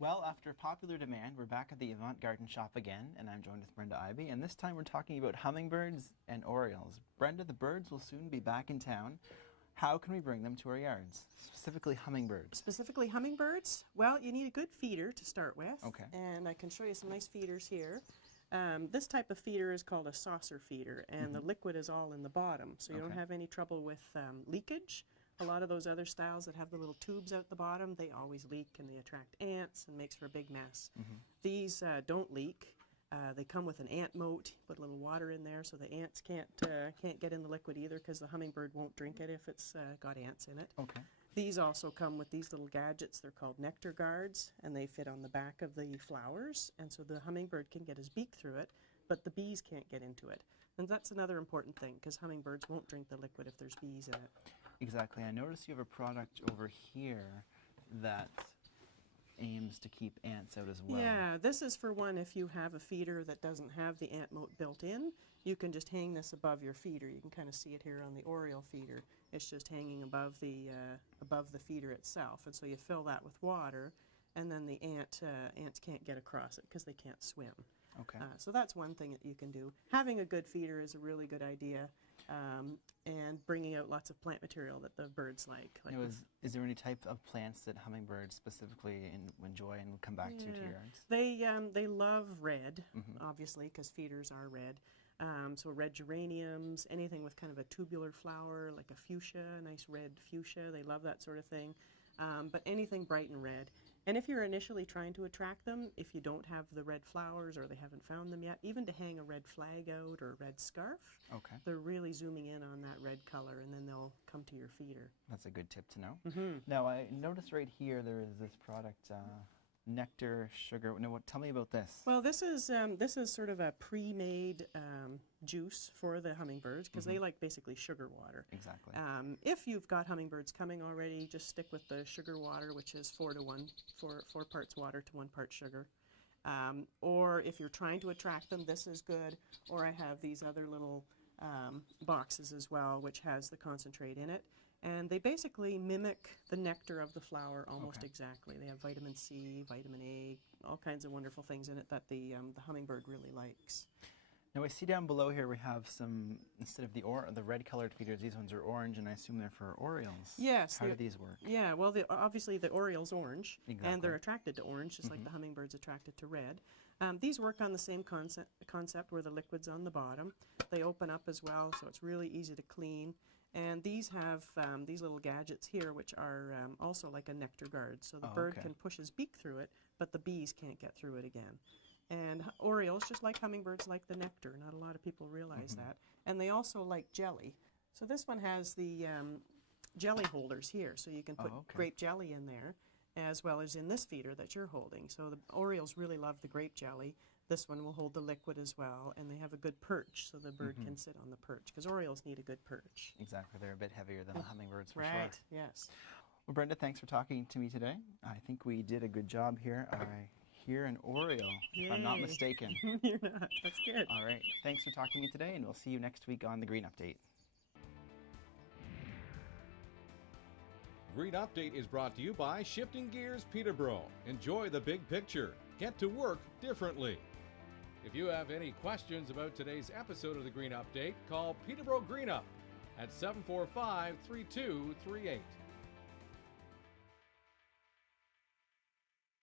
Well, after popular demand, we're back at the Avant Garden shop again, and I'm joined with Brenda Ivy, and this time we're talking about hummingbirds and orioles. Brenda, the birds will soon be back in town. How can we bring them to our yards, specifically hummingbirds? Specifically hummingbirds? Well, you need a good feeder to start with. Okay. And I can show you some nice feeders here. This type of feeder is called a saucer feeder, and the liquid is all in the bottom, so you don't have any trouble with leakage. A lot of those other styles that have the little tubes out the bottom, they always leak and they attract ants and makes for a big mess. These don't leak. They come with an ant moat. Put a little water in there so the ants can't get in the liquid either, because the hummingbird won't drink it if it's got ants in it. Okay. These also come with these little gadgets. They're called nectar guards, and they fit on the back of the flowers, and so the hummingbird can get his beak through it, but the bees can't get into it. And that's another important thing, because hummingbirds won't drink the liquid if there's bees in it. Exactly. I noticed you have a product over here that aims to keep ants out as well. Yeah, this is for one if you have a feeder that doesn't have the ant moat built in. You can just hang this above your feeder. You can kind of see it here on the Oriole feeder. It's just hanging above the feeder itself, and so you fill that with water, and then the ants can't get across it because they can't swim. Okay. So that's one thing that you can do. Having a good feeder is a really good idea, and bringing out lots of plant material that the birds like. Now, is there any type of plants that hummingbirds specifically enjoy and come back to your yards? They love red, obviously, because feeders are red. So red geraniums, anything with kind of a tubular flower, like a fuchsia, a nice red fuchsia, they love that sort of thing. But anything bright and red. And if you're initially trying to attract them, if you don't have the red flowers or they haven't found them yet, even to hang a red flag out or a red scarf, they're really zooming in on that red color, and then they'll come to your feeder. That's a good tip to know. Now, I noticed right here there is this product, nectar, sugar. Now, tell me about this. Well, this is sort of a pre-made juice for the hummingbirds, because they like basically sugar water. Exactly. If you've got hummingbirds coming already, just stick with the sugar water, which is 4 to 1, 4 parts water to 1 part sugar. Or if you're trying to attract them, this is good. Or I have these other little boxes as well, which has the concentrate in it. And they basically mimic the nectar of the flower almost exactly. They have vitamin C, vitamin A, all kinds of wonderful things in it that the hummingbird really likes. Now I see down below here we have some, instead of the red colored feeders, these ones are orange, and I assume they're for orioles. Yes. How do these work? Yeah, well, obviously the oriole's orange, and they're attracted to orange, just like the hummingbird's attracted to red. These work on the same concept where the liquid's on the bottom. They open up as well, so it's really easy to clean. And these have these little gadgets here, which are also like a nectar guard. So the bird can push his beak through it, but the bees can't get through it again. And orioles, just like hummingbirds, like the nectar. Not a lot of people realize that. And they also like jelly. So this one has the jelly holders here, so you can put grape jelly in there, as well as in this feeder that you're holding. So the orioles really love the grape jelly. This one will hold the liquid as well, and they have a good perch, so the bird can sit on the perch, because orioles need a good perch. Exactly. They're a bit heavier than the hummingbirds, for sure. Right, yes. Well, Brenda, thanks for talking to me today. I think we did a good job here. I hear an oriole, if I'm not mistaken. You're not. That's good. All right. Thanks for talking to me today, and we'll see you next week on The Green Update. Green Update is brought to you by Shifting Gears Peterborough. Enjoy the big picture. Get to work differently. If you have any questions about today's episode of the Green Update, call Peterborough Green Up at 745-3238.